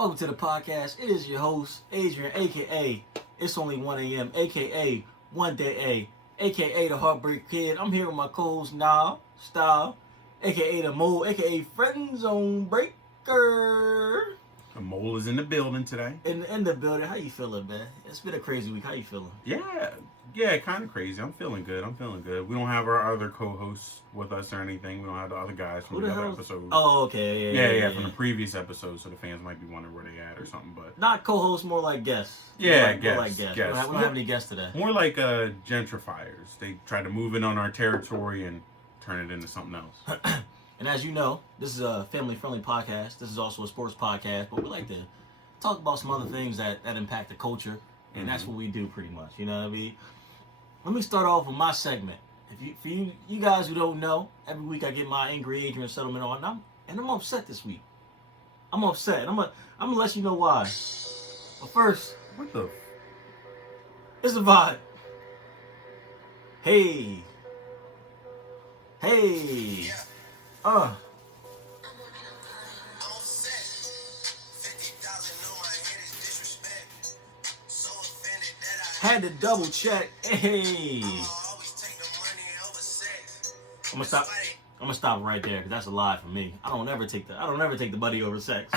Welcome to the podcast. It is your host, Adrian, aka It's Only 1 a.m., aka One Day A, aka The Heartbreak Kid. I'm here with my co-host, Nile, Style, aka The Mole, aka Friend Zone Breaker. The mole is in the building today. In the building. How you feeling, man? It's been a crazy week. How you feeling? Yeah, kind of crazy. I'm feeling good. We don't have our other co-hosts with us or anything. We don't have the other guys from the other episodes. Oh, okay. Yeah, from the previous episodes, so the fans might be wondering where they at or something. But not co-hosts, more like guests. Yeah, more like guests. We don't have any guests today. More like gentrifiers. They try to move in on our territory and turn it into something else. And as you know, this is a family-friendly podcast. This is also a sports podcast, but we like to talk about some other things that impact the culture, and that's what we do pretty much. You know what I mean? Let me start off with my segment. For you guys who don't know, every week I get my Angry Adrian settlement on, and I'm upset this week. I'm upset. I'm gonna let you know why. But first, what the? It's a vibe. Hey. Had to double check. Hey. I'm gonna stop right there because that's a lie for me. I don't ever take the money over sex.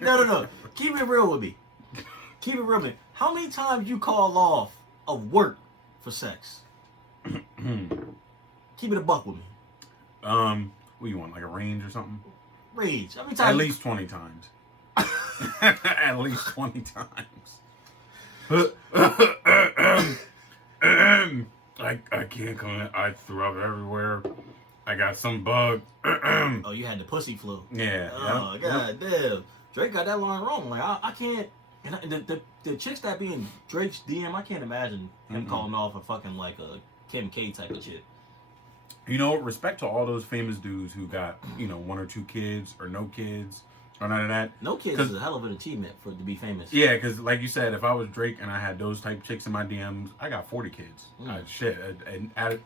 No. Keep it real with me. How many times you call off of work for sex? Keep it a buck with me. What you want, like a range or something? Range. How many times? At least 20 times. At least 20 times. I can't come in. I threw up everywhere. I got some bug. Oh, you had the pussy flu. Yeah. Oh, god damn. Drake got that line wrong. Like, I can't. And the chicks that be in Drake's DM, I can't imagine him calling off a fucking like a Kim K type of shit. You know, respect to all those famous dudes who got, one or two kids or no kids or none of that. No kids is a hell of an achievement to be famous. Yeah, because like you said, if I was Drake and I had those type chicks in my DMs, I got 40 kids.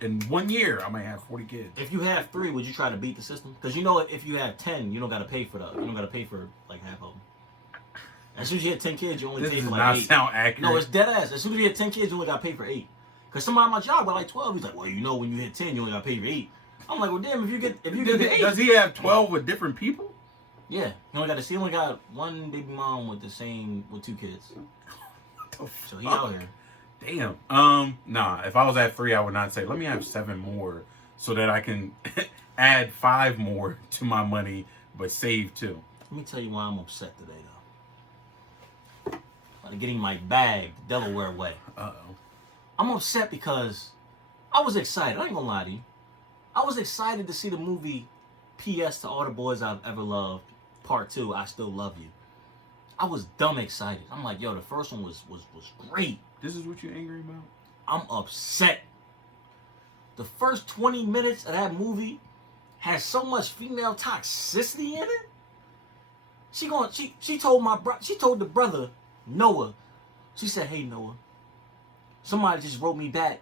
In 1 year, I might have 40 kids. If you have 3, would you try to beat the system? Because if you have 10, you don't got to pay for like half of them. As soon as you hit 10 kids, you only pay for like 8. This does not sound accurate. No, it's dead ass. As soon as you hit 10 kids, you only got to pay for 8. Because somebody at my job got like 12. He's like, well, when you hit 10, you only got to pay for 8. I'm like, well, damn, if you get 8. Does he have 12 with different people? Yeah. He only got one baby mom with 2 kids. So he out here. Damn. Nah, if I was at 3, I would not say, let me have 7 more so that I can add 5 more to my money, but save 2. Let me tell you why I'm upset today, though. I'm getting my bag the Delaware way. Uh-oh. I'm upset because I was excited. I ain't gonna lie to you. I was excited to see the movie P.S. to All the Boys I've Ever Loved, Part 2, I Still Love You. I was dumb excited. I'm like, yo, the first one was great. This is what you're angry about? I'm upset. The first 20 minutes of that movie has so much female toxicity in it. She told the brother, Noah, she said, hey, Noah, somebody just wrote me back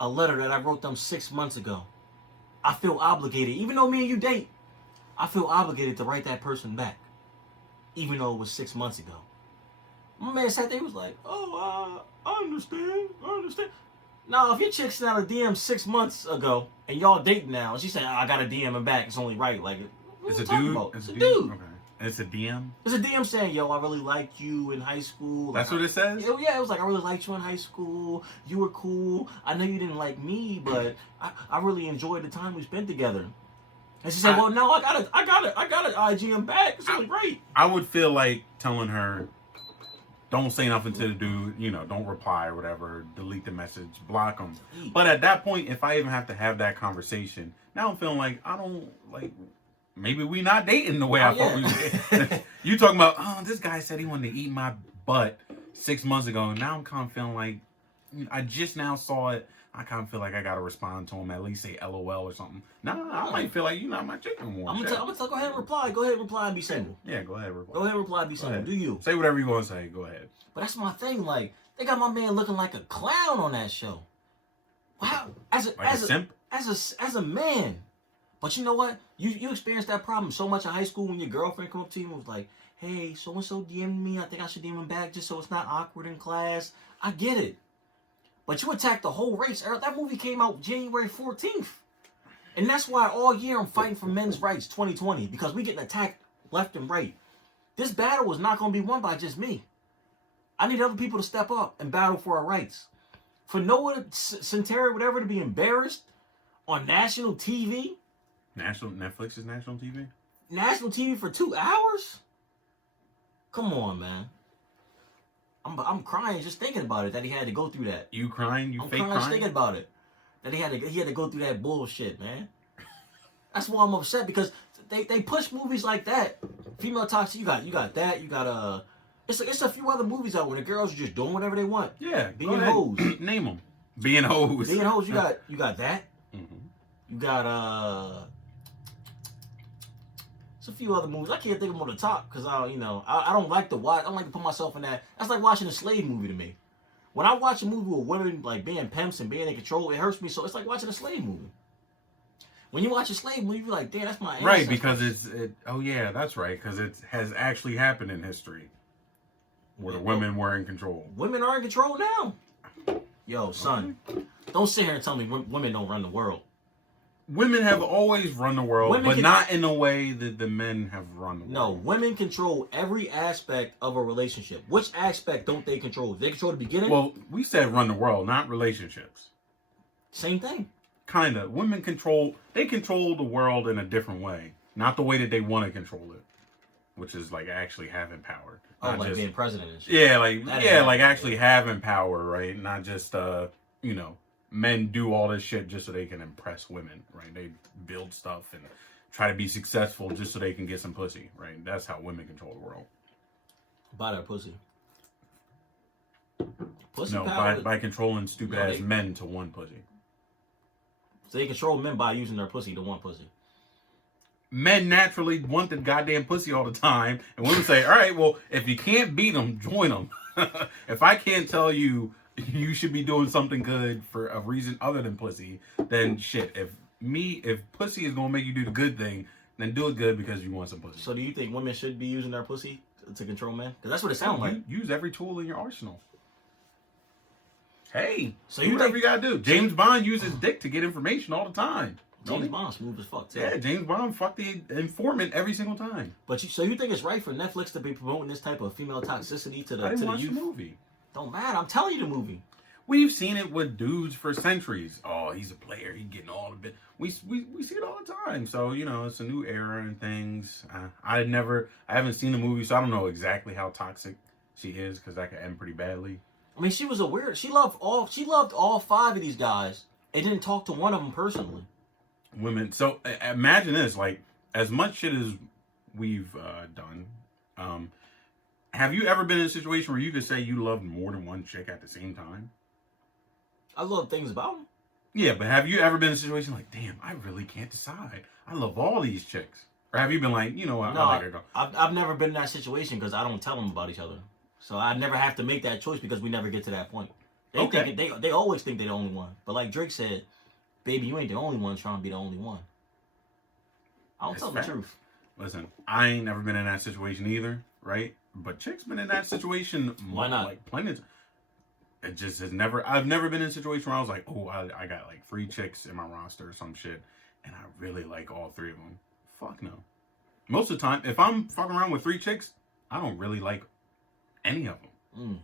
a letter that I wrote them 6 months ago. I feel obligated, even though me and you date, I feel obligated to write that person back, even though it was 6 months ago. My man sat there, he was like, oh, I understand. Now, if your chick sent out a DM 6 months ago, and y'all dating now, and she said, I got a DM him back, it's only right. Like, it's a dude? It's a dude. Okay. It's a DM? It's a DM saying, yo, I really liked you in high school. That's what it says? Yeah, it was like, I really liked you in high school. You were cool. I know you didn't like me, but I really enjoyed the time we spent together. And she said, well, no, I got an IG him back. It's really great. I would feel like telling her, don't say nothing to the dude, don't reply or whatever, delete the message, block him. But at that point, if I even have to have that conversation, now I'm feeling like maybe we not dating the way I thought we did. You talking about, this guy said he wanted to eat my butt 6 months ago. And now I'm kind of feeling like, I just now saw it. I kind of feel like I got to respond to him, at least say LOL or something. I might feel like you're not my chick anymore. I'm going to go ahead and reply. Go ahead and reply and be single. Yeah, go ahead and reply. Go ahead and reply and be single. Do you? Say whatever you want to say. Go ahead. But that's my thing. Like, they got my man looking like a clown on that show. Wow. As a man, But you know what? You experienced that problem so much in high school when your girlfriend come up to you and was like, hey, so-and-so DM'd me. I think I should DM him back just so it's not awkward in class. I get it. But you attacked the whole race. That movie came out January 14th. And that's why all year I'm fighting for men's rights 2020. Because we getting attacked left and right. This battle is not going to be won by just me. I need other people to step up and battle for our rights. For Noah Centeri, whatever, to be embarrassed on national TV. Netflix is national TV? National TV for 2 hours? Come on, man. I'm crying just thinking about it, that he had to go through that. You crying? You I'm fake crying crying? just thinking about it. That he had to go through that bullshit, man. That's why I'm upset, because they push movies like that. Female toxic, you got that, you got it's a few other movies out where the girls are just doing whatever they want. Yeah, being hoes. Name them. Being hoes. Being hoes, you got that. Mm-hmm. You got it's a few other movies. I can't think of them on the top because I don't like to watch. I don't like to put myself in that. That's like watching a slave movie to me. When I watch a movie with women like being pimps and being in control, it hurts me. So it's like watching a slave movie. When you watch a slave movie, you're like, damn, that's my ancestor. Right, because oh yeah, that's right, because it has actually happened in history where the women were in control. Women are in control now. Yo, son, don't sit here and tell me women don't run the world. Women have always run the world, but not in the way that the men have run the world. No, women control every aspect of a relationship. Which aspect don't they control? They control the beginning? Well, we said run the world, not relationships. Same thing. Kind of. Women control the world in a different way. Not the way that they want to control it. Which is like actually having power. Oh, not like just being president and shit. Yeah, like actually having power, right? Not just men do all this shit just so they can impress women, right? They build stuff and try to be successful just so they can get some pussy, right? That's how women control the world. Buy that pussy. Pussy no, power. by controlling stupid ass men to one pussy. So they control men by using their pussy to one pussy. Men naturally want the goddamn pussy all the time, and women say, all right, well, if you can't beat them, join them. If I can't tell you you should be doing something good for a reason other than pussy, then shit. If pussy is gonna make you do the good thing, then do it good because you want some pussy. So do you think women should be using their pussy to control men? Because that's what it sounds like. Use every tool in your arsenal. Hey, so do whatever you gotta do. James Bond uses dick to get information all the time. James Bond smooth as fuck too. Yeah, James Bond fucked the informant every single time. But so you think it's right for Netflix to be promoting this type of female toxicity to the youth? The movie. Don't matter. I'm telling you the movie. We've seen it with dudes for centuries. Oh, he's a player. He's getting all the bit. We see it all the time. So it's a new era and things. I haven't seen the movie, so I don't know exactly how toxic she is because that could end pretty badly. I mean, she was a weird. She loved all 5 of these guys and didn't talk to one of them personally. Women. So imagine this: like as much shit as we've done. Have you ever been in a situation where you could say you loved more than one chick at the same time? I love things about them. Yeah, but have you ever been in a situation like, damn, I really can't decide. I love all these chicks. Or have you been like, you know what, no, I let her go. I've never been in that situation because I don't tell them about each other. So I never have to make that choice because we never get to that point. They always think they're the only one. But like Drake said, baby, you ain't the only one trying to be the only one. I don't tell the truth. Listen, I ain't never been in that situation either, right? But chicks been in that situation. Why not? Like plenty. It just has never. I've never been in a situation where I was like, oh, I got like 3 chicks in my roster or some shit, and I really like all 3 of them. Fuck no. Most of the time, if I'm fucking around with 3 chicks, I don't really like any of them.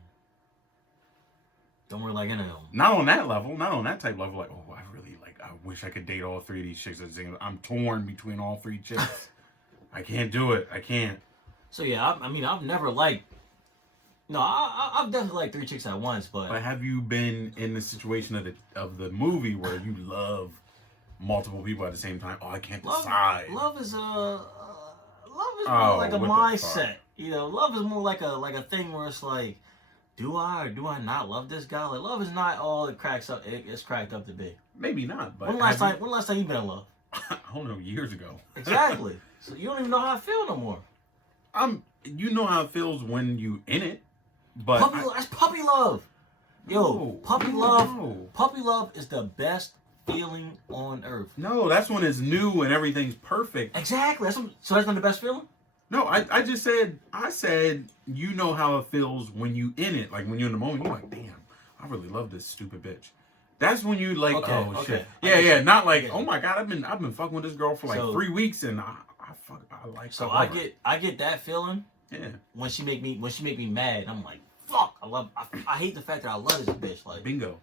Don't really like any of them. Not on that level. Not on that type level. Like, oh, I really like. I wish I could date all 3 of these chicks. I'm torn between all 3 chicks. I can't do it. I can't. So yeah, I mean, I've never liked. No, I've definitely liked 3 chicks at once, but. But have you been in the situation of the movie where you love multiple people at the same time? Oh, I can't decide. Love is more like a mindset. Love is more like a thing where it's like, do I or do I not love this guy? Like, love is not all it's cracked up to be. Maybe not. But when last time you been in love? I don't know. Years ago. Exactly. So you don't even know how I feel no more. You know how it feels when you in it, but that's puppy love. Yo, puppy love is the best feeling on earth. No, that's when it's new and everything's perfect. Exactly. So that's not the best feeling? No, I said, you know how it feels when you in it. Like, when you're in the moment, you're like, damn, I really love this stupid bitch. That's when you like, shit. Yeah. Not like, oh my God, I've been fucking with this girl for like 3 weeks and I like. So I get that feeling. Yeah. When she make me mad, I'm like, fuck. I hate the fact that I love this bitch. Like, bingo.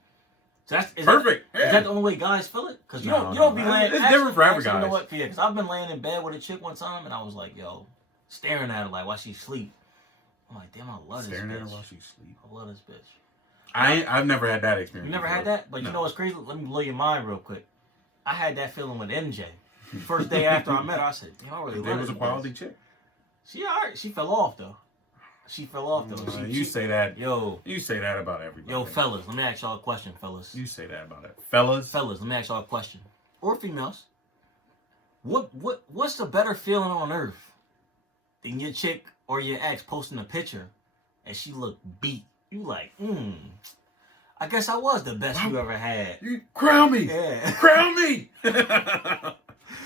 So is perfect. Is that the only way guys feel it? Because you don't be laying. It's different for every guy. You know what? Yeah, because I've been laying in bed with a chick one time and I was like, yo, staring at her like while she sleep. I'm like, damn, I love this bitch. Staring at her while she sleep. I love this bitch. I've never had that experience. You never had that? But you know what's crazy? Let me blow your mind real quick. I had that feeling with MJ. First day after I met her, I said, damn, I really love There was this a quality bitch. chick. She alright. She fell off though. You say that. Yo. You say that about everybody. Yo, fellas, let me ask y'all a question, fellas. You say that about it. Fellas, let me ask y'all a question. Or females. What's the better feeling on earth than your chick or your ex posting a picture and she look beat? You like, I guess I was the best you ever had. You crown me. Yeah. Crown me.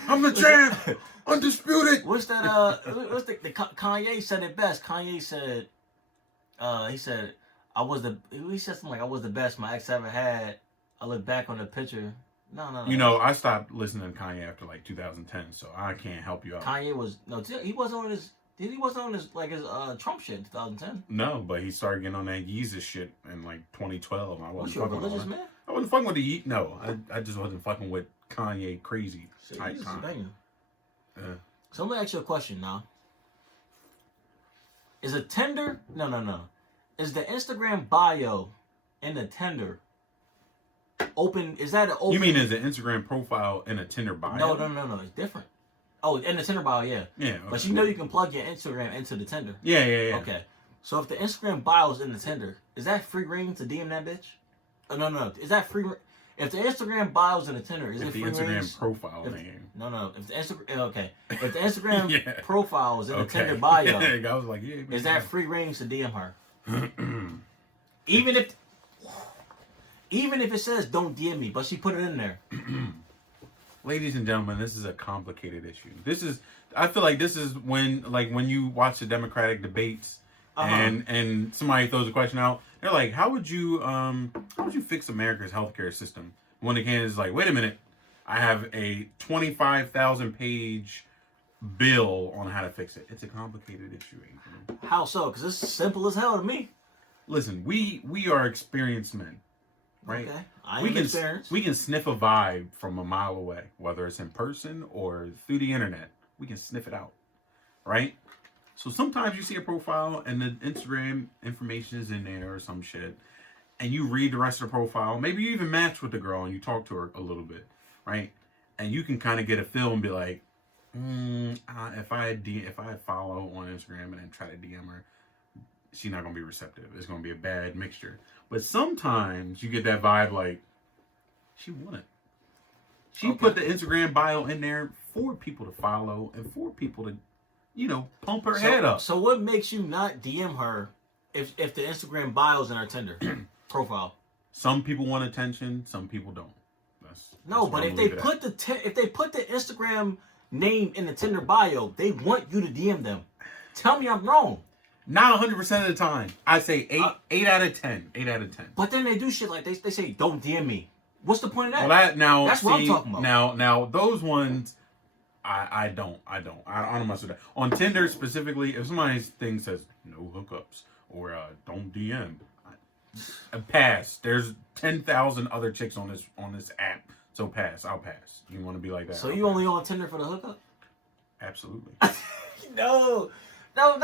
I'm the champ. Undisputed. What's that? Kanye said it best. Kanye said, he said something like, I was the best my ex ever had. I look back on the picture. No. You know, I stopped listening to Kanye after like 2010, so I can't help you out. Kanye he wasn't on his. He wasn't on his Trump shit in 2010. No, but he started getting on that Yeezus shit in like 2012. I wasn't fucking religious man? I wasn't fucking with the No, I just wasn't fucking with Kanye crazy type Kanye. So let me ask you a question now. Is a Tinder? No. Is the Instagram bio in the Tinder open? Is that an open? You mean is an Instagram profile in a Tinder bio? No. It's different. Oh, in the Tinder bio, yeah. Yeah. Okay. But you know you can plug your Instagram into the Tinder. Yeah. Okay. So if the Instagram bio is in the Tinder, is that free reign to DM that bitch? No. Is that free? If the Instagram bio is in the Tinder, is it free reign? The Instagram profile name. No. If the Instagram, If the Instagram profile is in the Tinder bio, I was like, is that free reign to DM her? even if it says don't DM me, but she put it in there. Ladies and gentlemen, this is a complicated issue. I feel like this is when you watch the Democratic debates and somebody throws a question out, they're like, how would you fix America's healthcare system? When the candidate is like, wait a minute, I have a 25,000 page bill on how to fix it. It's a complicated issue, Adrian. How so? Because it's simple as hell to me. Listen, we are experienced men. Right? Okay. We can sniff a vibe from a mile away, whether it's in person or through the internet. We can sniff it out, right? So sometimes you see a profile and the Instagram information is in there or some shit, and you read the rest of the profile. Maybe you even match with the girl and you talk to her a little bit, right? And you can kind of get a feel and be like, if I follow on Instagram and then try to DM her, she's not gonna be receptive. It's gonna be a bad mixture. But sometimes you get that vibe like, she won it. She put the Instagram bio in there for people to follow and for people to, pump her head up. So what makes you not DM her if the Instagram bio's in her Tinder profile? Some people want attention, some people don't. But if they put the Instagram name in the Tinder bio, they want you to DM them. Tell me I'm wrong. Not 100% of the time. I say 8 out of 10. 8 out of 10. But then they do shit like they say, don't DM me. What's the point of that? Well, that's what I'm talking about. Now those ones, I don't mess with that. On Tinder specifically, if somebody's thing says no hookups or don't DM, I pass. There's 10,000 other chicks on this app, so pass. I'll pass. You want to be like that? So you only on Tinder for the hookup? Absolutely. No. Now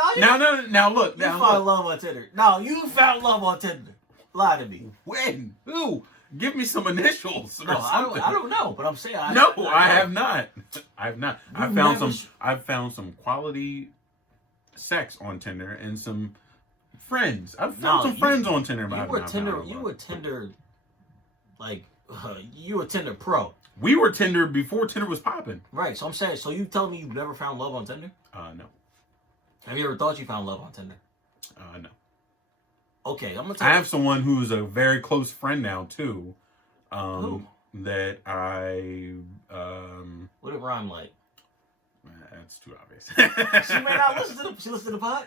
look. You found love on Tinder. No, you found love on Tinder. Lie to me. When? Who? Give me some initials. No, I don't know, but I'm saying I have not. I have not. I've found some quality sex on Tinder and some friends. I've found some friends on Tinder. You were Tinder, you were Tinder Pro. We were Tinder before Tinder was popping. Right. So I'm saying, so you tell me you've never found love on Tinder? No. Have you ever thought you found love on Tinder? No. Okay, I'm gonna. I have someone who's a very close friend now too. Who? that I What it rhyme like? that's too obvious. She may not listen to the. She listen to the pod.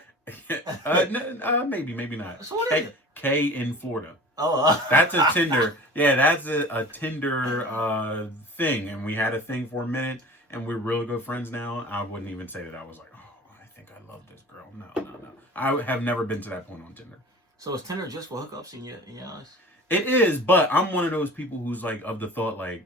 Maybe not. So what is it? K in Florida. Oh, That's a Tinder. Yeah, that's a Tinder thing, and we had a thing for a minute, and we're really good friends now. I wouldn't even say that I was like, oh, I think I love this girl. No. I have never been to that point on Tinder. So is Tinder just for hookups in your eyes? It is, but I'm one of those people who's like of the thought like,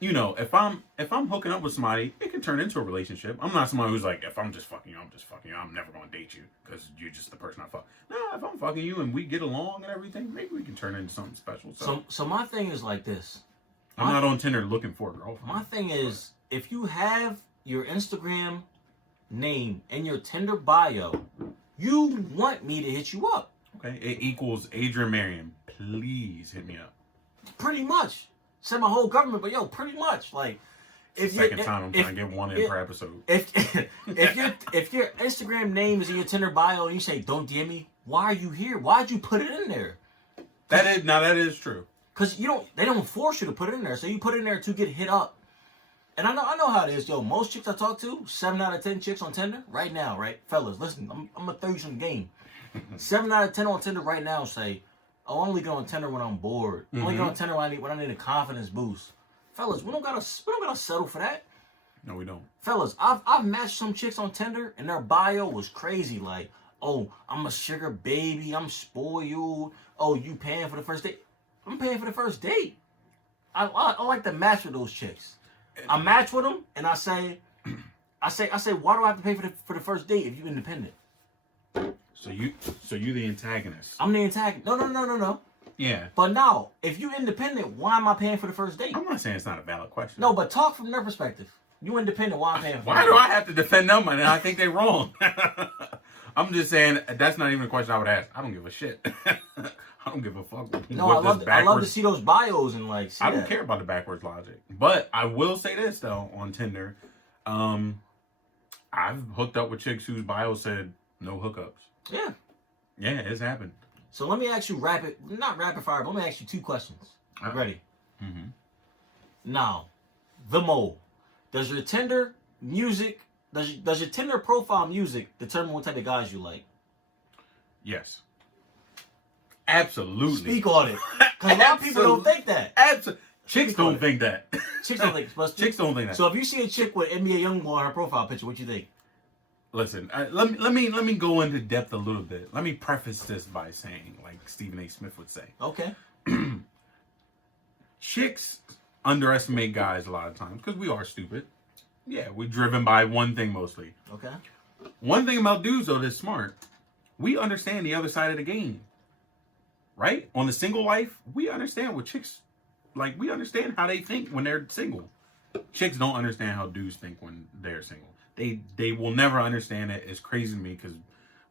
you know, if I'm hooking up with somebody, it can turn into a relationship. I'm not somebody who's like, if I'm just fucking you, I'm just fucking you. I'm never gonna date you because you're just the person I fuck. No, if I'm fucking you and we get along and everything, maybe we can turn into something special. So my thing is like this. I'm not on Tinder looking for a girlfriend. My thing is, if you have your Instagram name in your Tinder bio, you want me to hit you up. Okay, it equals Adrian Merriam. Please hit me up. Pretty much. Said my whole government, but yo, pretty much. Like, if Second time I'm trying to get one in per episode. If your Instagram name is in your Tinder bio and you say don't DM me, why are you here? Why'd you put it in there? That is true. Cause they don't force you to put it in there, so you put it in there to get hit up. And I know how it is, yo. Most chicks I talk to, 7 out of 10 chicks on Tinder right now, right, fellas. Listen, I'm gonna throw you some game. 7 out of 10 on Tinder right now say, "Oh, I only go on Tinder when I'm bored. I only go on Tinder when I need a confidence boost." Fellas, we don't gotta settle for that. No, we don't. Fellas, I've matched some chicks on Tinder and their bio was crazy. Like, oh, I'm a sugar baby, I'm spoiled. Oh, you paying for the first date? I'm paying for the first date. I like to match with those chicks. I match with them and I say, why do I have to pay for the first date if you're independent? So you the antagonist. I'm the antagonist. No. Yeah. But now, if you're independent, why am I paying for the first date? I'm not saying it's not a valid question. No, but talk from their perspective. You independent, why I'm paying for Why do I have to defend them and I think they're wrong? I'm just saying that's not even a question I would ask. I don't give a shit. I don't give a fuck. No, I love to see those bios and like see I don't that. care about the backwards logic. But I will say this though, on Tinder, I've hooked up with chicks whose bio said no hookups. Yeah. Yeah, it's happened. So let me ask you not rapid fire, but let me ask you 2 questions. Ready? Mm-hmm. Now, the mole. Does your Tinder music, does your Tinder profile music determine what type of guys you like? Yes. Absolutely. Speak on it. Because a lot of people don't think that. Chicks don't think that. Chicks don't think Chicks don't think that. So if you see a chick with NBA Youngboy on her profile picture, what you think? Listen, let me go into depth a little bit. Let me preface this by saying, like Stephen A. Smith would say, Okay. chicks underestimate guys a lot of times because we are stupid. Yeah, we're driven by one thing mostly. Okay. One thing about dudes though that's smart, we understand the other side of the game. Right? On the single life, we understand what chicks like. We understand how they think when they're single. Chicks don't understand how dudes think when they're single. They will never understand it. It's crazy to me because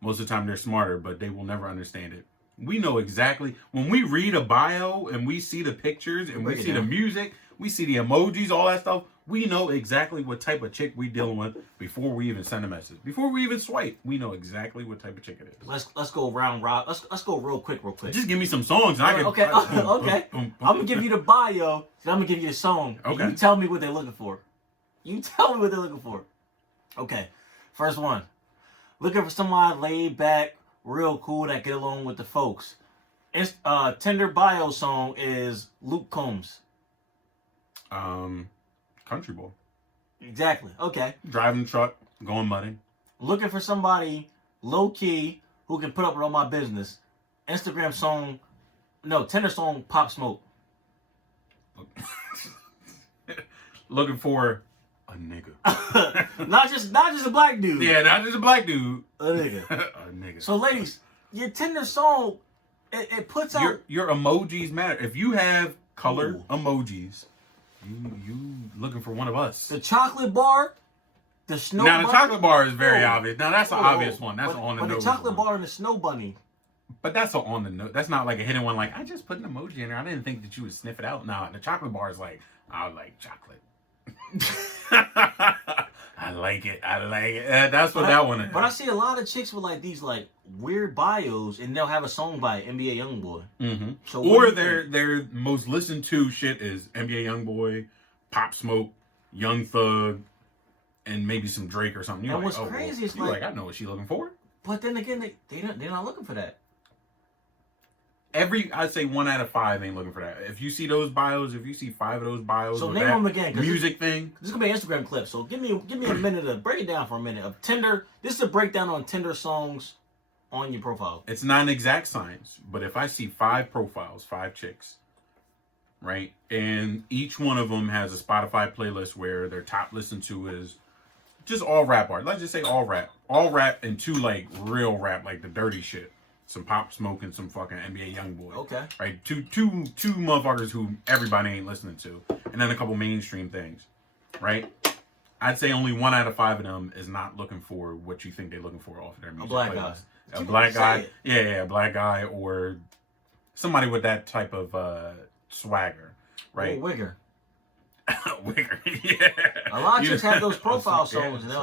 most of the time they're smarter, but they will never understand it. We know exactly when we read a bio and we see the pictures and we see the music, we see the emojis, all that stuff. We know exactly what type of chick we dealing with before we even send a message. Before we even swipe, we know exactly what type of chick it is. Let's go round rob. Let's go real quick. Just give me some songs. And I can, okay. Okay. I'm gonna give you the bio. Then I'm gonna give you the song. Okay. You tell me what they're looking for. Okay. First one. Looking for somebody laid back, real cool that get along with the folks. It's Tinder bio song is Luke Combs. Country boy. Exactly. Okay. Driving truck, going mudding. Looking for somebody low key who can put up with all my business. Instagram song, no, Tinder song, Pop Smoke. Looking for a nigga. not just a black dude. Yeah, not just a black dude. A nigga. A nigga. So ladies, your Tinder song, it puts out your emojis matter. If you have colored emojis, you looking for one of us. The chocolate bar, the snow now, the bunny. chocolate bar is very obvious. Now, that's an obvious one. That's on the nose. But the chocolate bar and the snow bunny. But that's on the note. That's not like a hidden one. Like, I just put an emoji in there. I didn't think that you would sniff it out. Nah, the chocolate bar is like, I like chocolate. I I like it. That's what that one is. But I see a lot of chicks with like these like weird bios, and they'll have a song by NBA YoungBoy. Mm-hmm. So or their most listened to shit is NBA YoungBoy, Pop Smoke, Young Thug, and maybe some Drake or something. You're and like, what's crazy is like, I know what she's looking for. But then again, they're not looking for that. I'd say 1 out of 5 ain't looking for that. If you see those bios, if you see 5 of those bios, so with name that them again. Music thing. This is gonna be an Instagram clip. So give me a minute to break it down for a minute of Tinder. This is a breakdown on Tinder songs on your profile. It's not an exact science, but if I see 5 profiles, 5 chicks, right, and each one of them has a Spotify playlist where their top listened to is just all rap art. Let's just say all rap, and 2 like real rap, like the dirty shit. Some Pop Smoke and some fucking NBA YoungBoy. Okay. Right? Two motherfuckers who everybody ain't listening to. And then a couple mainstream things. Right? I'd say only 1 out of 5 of them is not looking for what you think they're looking for off of their music. A black playlist. guy. A black guy. Yeah, a black guy or somebody with that type of swagger. Right? Oh, Wigger. Wigger, yeah. A lot of chicks have those profile songs, and they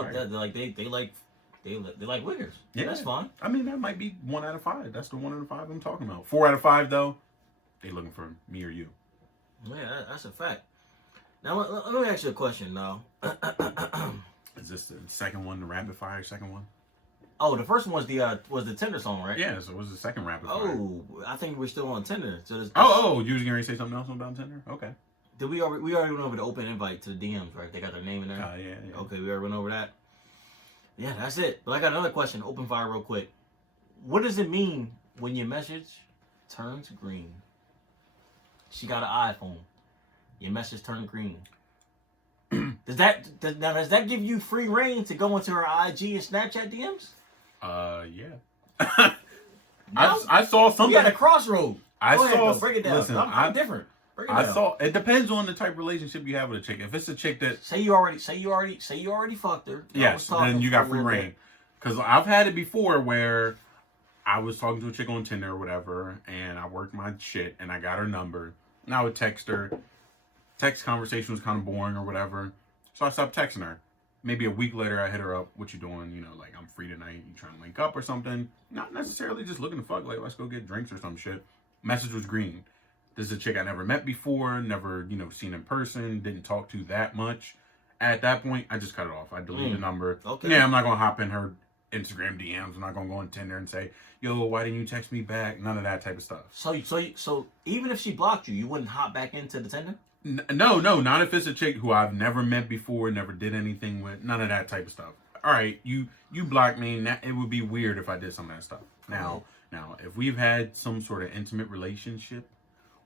like wiggers. Yeah, that's fine. I mean, that might be 1 out of 5. That's the 1 out of 5 I'm talking about. 4 out of 5 though, they looking for me or you. Yeah, that's a fact. Now let me ask you a question. Now, is this the second one, the rapid fire second one? Oh, the first one was the Tinder song, right? Yeah, so it was the second rapid fire. Oh, I think we're still on Tinder. So this, you was gonna say something else about Tinder? Okay. Did we already went over the open invite to the DMs, right? They got their name in there. Yeah. Okay, we already went over that. Yeah, that's it. But I got another question. Open fire, real quick. What does it mean when your message turns green? She got an iPhone. Your message turned green. Does that give you free reign to go into her IG and Snapchat DMs? Yeah. I saw something. We at a crossroad. Break it down. Listen, I'm different. It depends on the type of relationship you have with a chick. If it's a chick that say you already fucked her. Yes, then you got free reign. Because I've had it before where I was talking to a chick on Tinder or whatever, and I worked my shit, and I got her number, and I would text her. Text conversation was kind of boring or whatever, so I stopped texting her. Maybe a week later, I hit her up. What you doing? You know, like, I'm free tonight. You trying to link up or something? Not necessarily just looking to fuck. Like, let's go get drinks or some shit. Message was green. This is a chick I never met before, never, seen in person, didn't talk to that much. At that point, I just cut it off. I deleted the number. Okay. Yeah, I'm not going to hop in her Instagram DMs. I'm not going to go on Tinder and say, yo, why didn't you text me back? None of that type of stuff. So even if she blocked you, you wouldn't hop back into the Tinder? No, not if it's a chick who I've never met before, never did anything with, none of that type of stuff. All right, you blocked me, and it would be weird if I did some of that stuff. Now, if we've had some sort of intimate relationship,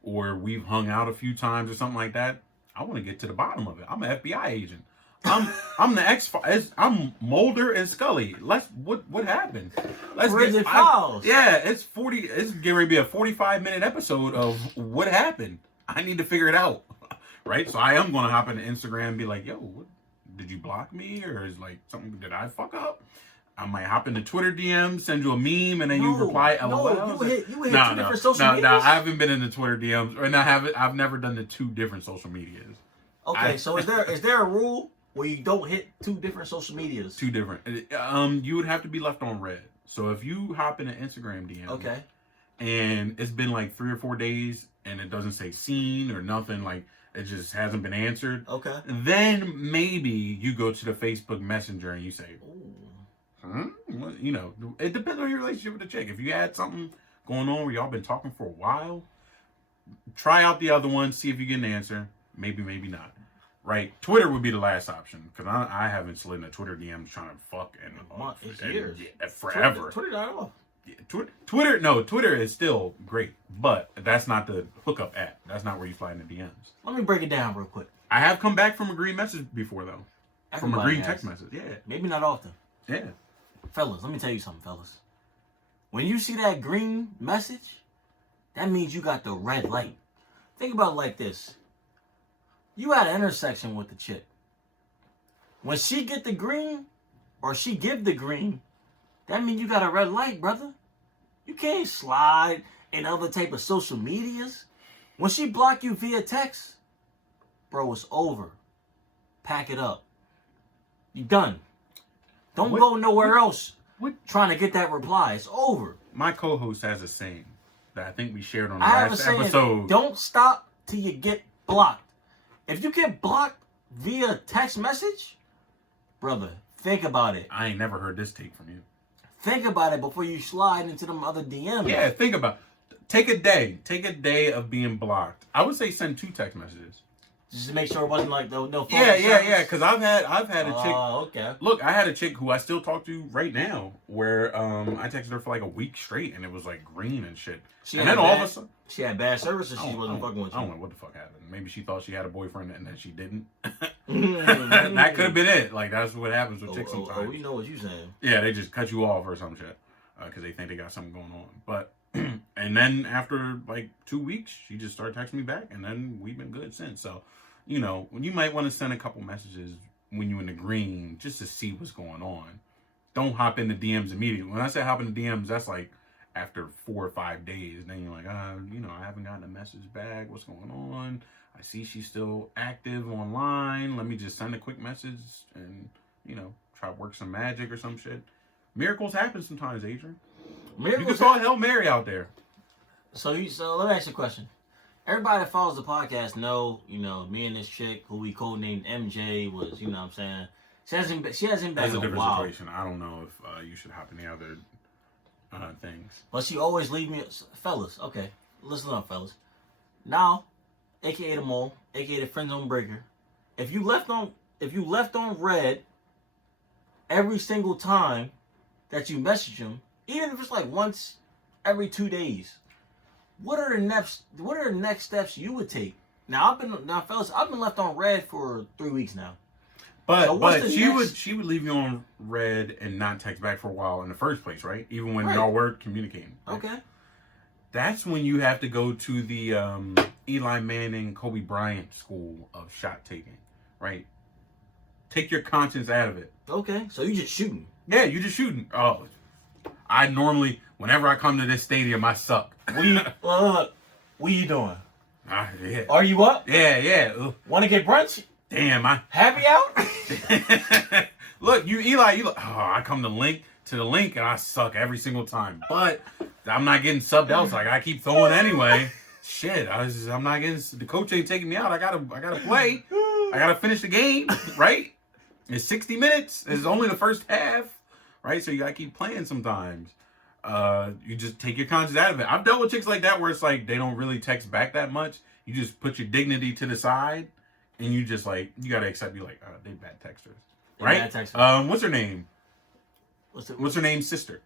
or we've hung out a few times or something like that, I want to get to the bottom of it. I'm an FBI agent. I'm the X-Files. I'm Mulder and Scully. What happened? Files. Yeah, it's getting ready to be a 45-minute episode of what happened. I need to figure it out, right? So I am going to hop into Instagram and be like, yo, did you block me? Or is like something, did I fuck up? I might hop into Twitter DMs, send you a meme, and then you reply LOL. No, you hit two different social medias? No, I haven't been in the Twitter DMs, and I've never done the 2 different social medias. Okay, so is there a rule where you don't hit 2 different social medias? 2 different. You would have to be left on red. So if you hop in an Instagram DM, okay, and it's been like 3 or 4 days, and it doesn't say seen or nothing, like it just hasn't been answered. Okay. Then maybe you go to the Facebook Messenger and you say, it depends on your relationship with the chick. If you had something going on where y'all been talking for a while, try out the other one, see if you get an answer. Maybe not. Right? Twitter would be the last option, because I haven't slid in the Twitter DMs trying to fuck years. Forever. Twitter died off. Yeah, Twitter is still great, but that's not the hookup app. That's not where you slide in the DMs. Let me break it down real quick. I have come back from a green message before, though. From a green text message, yeah. Maybe not often. Yeah. Fellas, let me tell you something, fellas. When you see that green message, that means you got the red light. Think about it like this. You at an intersection with the chick. When she get the green, or she give the green, that means you got a red light, brother. You can't slide in other type of social medias. When she block you via text, bro, it's over. Pack it up. You done. Don't What- go nowhere else what- trying to get that reply. It's over. My co-host has a saying that I think we shared on the I have a last saying, episode. don't stop till you get blocked. If you get blocked via text message, brother, think about it. I ain't never heard this take from you. Think about it before you slide into them other DMs. Yeah, think about it. Take a day of being blocked. I would say send 2 text messages. Just to make sure it wasn't like no phone Yeah. service. Because I've had a chick. Oh, okay. Look, I had a chick who I still talk to right now, where I texted her for like a week straight, and it was like green and shit. And then all of a sudden, she had bad service, or she wasn't fucking with you. I don't know what the fuck happened. Maybe she thought she had a boyfriend and then she didn't. Mm-hmm. That could have been it. Like that's what happens with chicks sometimes. Oh, we know what you saying. Yeah, they just cut you off or some shit because they think they got something going on. But and then after like 2 weeks, she just started texting me back, and then we've been good since. So, you know, you might want to send a couple messages when you're in the green just to see what's going on. Don't hop into DMs immediately. When I say hop into DMs, that's like after 4 or 5 days. Then you're like, you know, I haven't gotten a message back. What's going on? I see she's still active online. Let me just send a quick message and, you know, try to work some magic or some shit. Miracles happen sometimes, Adrian. You can throw a Hail Mary out there. So let me ask you a question. Everybody that follows the podcast know, you know, me and this chick who we codenamed MJ was, you know what I'm saying? She hasn't been That's a in a different while. situation. I don't know if you should hop in the other things. But she always leave me, fellas. Okay, listen up, fellas. Now, aka the mole, aka the friend zone breaker. If you left on red every single time that you message him, even if it's like once every 2 days, what are the next steps you would take? Now fellas, I've been left on red for 3 weeks now. But So she would leave you on red and not text back for a while in the first place, right? Even when Right. y'all were communicating. Right? Okay. That's when you have to go to the Eli Manning, Kobe Bryant school of shot taking, right? Take your conscience out of it. Okay. So you just shooting. Yeah, you just shooting. Oh, I normally, whenever I come to this stadium, I suck. Look, what you doing? Yeah. Are you up? Yeah. Ugh. Want to get brunch? Damn, Happy out? Look, Eli, I come to the link and I suck every single time. But I'm not getting subbed out, so I gotta keep throwing anyway. Shit, I'm not getting, the coach ain't taking me out. I gotta play. I gotta finish the game, right? It's 60 minutes. It's only the first half, right? So you gotta keep playing sometimes. You just take your conscience out of it. I've dealt with chicks like that where it's like they don't really text back that much. You just put your dignity to the side. And you just like, you gotta accept, you like, they bad texters, right? Bad texters. What's her name? What's her name's sister?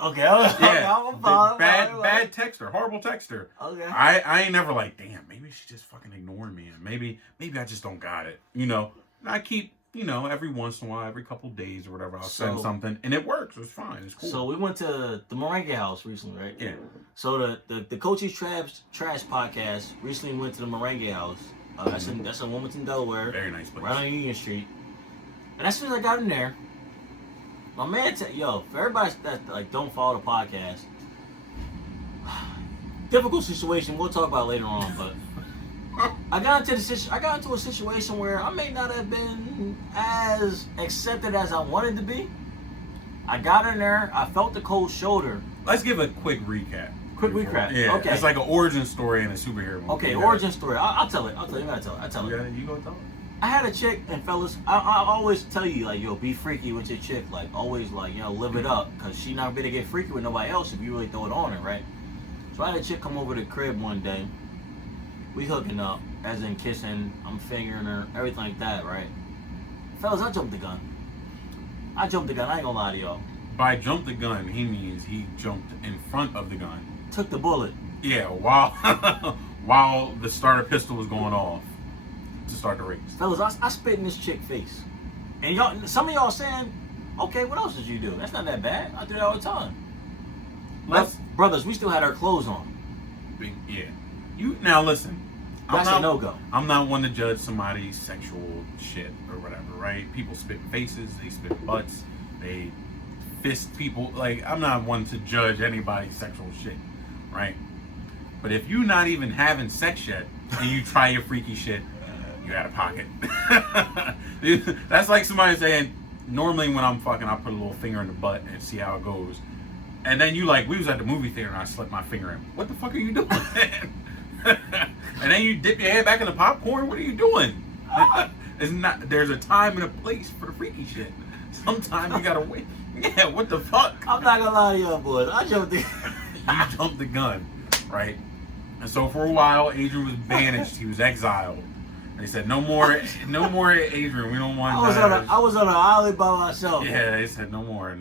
Okay. Yeah, bad texter, horrible texter. Okay. I ain't never like, damn, maybe she just fucking ignoring me, and maybe I just don't got it, you know. I keep, you know, every once in a while, every couple days or whatever, I'll send something, and it works. It's fine. It's cool. So we went to the Merengue house recently, right? Yeah. So the Coach's Trash podcast recently went to the Merengue house. That's in Wilmington, Delaware. Very nice place. Right on Union Street. And as soon as I got in there, my man said, "Yo, for everybody that like don't follow the podcast, difficult situation. We'll talk about it later on, but." I got into a situation where I may not have been as accepted as I wanted to be. I got in there. I felt the cold shoulder. Let's give a quick recap. Yeah. Okay. It's like an origin story in a superhero movie. Okay, origin story. I'll tell it. You gotta tell it. You gonna tell it? I had a chick, and fellas, I always tell you, like, yo, be freaky with your chick. Like, always, like, you know, live it up. Because she not gonna get freaky with nobody else if you really throw it on her, right? So I had a chick come over to the crib one day. We hooking up, as in kissing, I'm fingering her, everything like that, right? Fellas, I jumped the gun. I ain't gonna lie to y'all. By jump the gun, he means he jumped in front of the gun. Took the bullet. Yeah, while the starter pistol was going off to start the race. Fellas, I spit in this chick's face. And y'all, some of y'all saying, okay, what else did you do? That's not that bad. I do that all the time. Brothers, we still had our clothes on. Yeah. You now listen. That's a no-go. I'm not one to judge somebody's sexual shit or whatever, right? People spit in faces, they spit in butts, they fist people. Like, I'm not one to judge anybody's sexual shit, right? But if you're not even having sex yet and you try your freaky shit, you out of pocket. That's like somebody saying, normally when I'm fucking, I put a little finger in the butt and see how it goes. And then you like, we was at the movie theater and I slipped my finger in. What the fuck are you doing? And then you dip your head back in the popcorn. What are you doing? It's not. There's a time and a place for freaky shit. Sometimes you gotta wait. Yeah, what the fuck? I'm not gonna lie to y'all boys. I jumped the You jumped the gun, right? And so for a while, Adrian was banished. He was exiled. They said no more Adrian. We don't want. I was on an island by myself. Yeah, they said no more.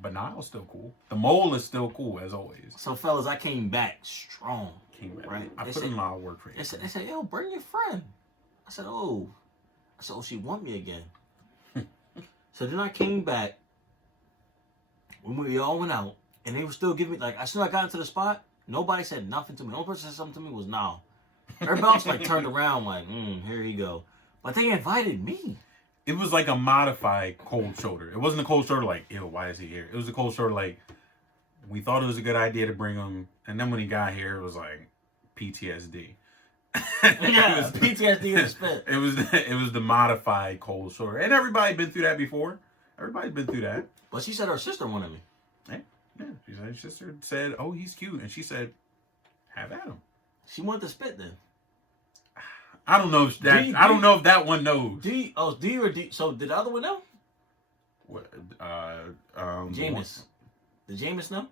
But Nile's still cool. The mole is still cool as always. So fellas, I came back strong. Right? I put in a lot of work for you. They said, yo, bring your friend. I said, oh, she want me again. So then I came back when we all went out, and they were still giving me, like, as soon as I got into the spot, nobody said nothing to me. The only person that said something to me was Nile. Everybody else like turned around like, here you go. But they invited me. It was like a modified cold shoulder. It wasn't a cold shoulder like, ew, why is he here? It was a cold shoulder like, we thought it was a good idea to bring him, and then when he got here, it was like PTSD. Yeah, it was PTSD in the spit. It was the modified cold shoulder, and everybody been through that before. Everybody's been through that. But she said her sister wanted me. Yeah. She said her sister said, "Oh, he's cute," and she said, "Have at him." She wanted to spit then. I don't know if that. I don't know if that one knows. So did the other one know? What? Jameis. Did Jameis know?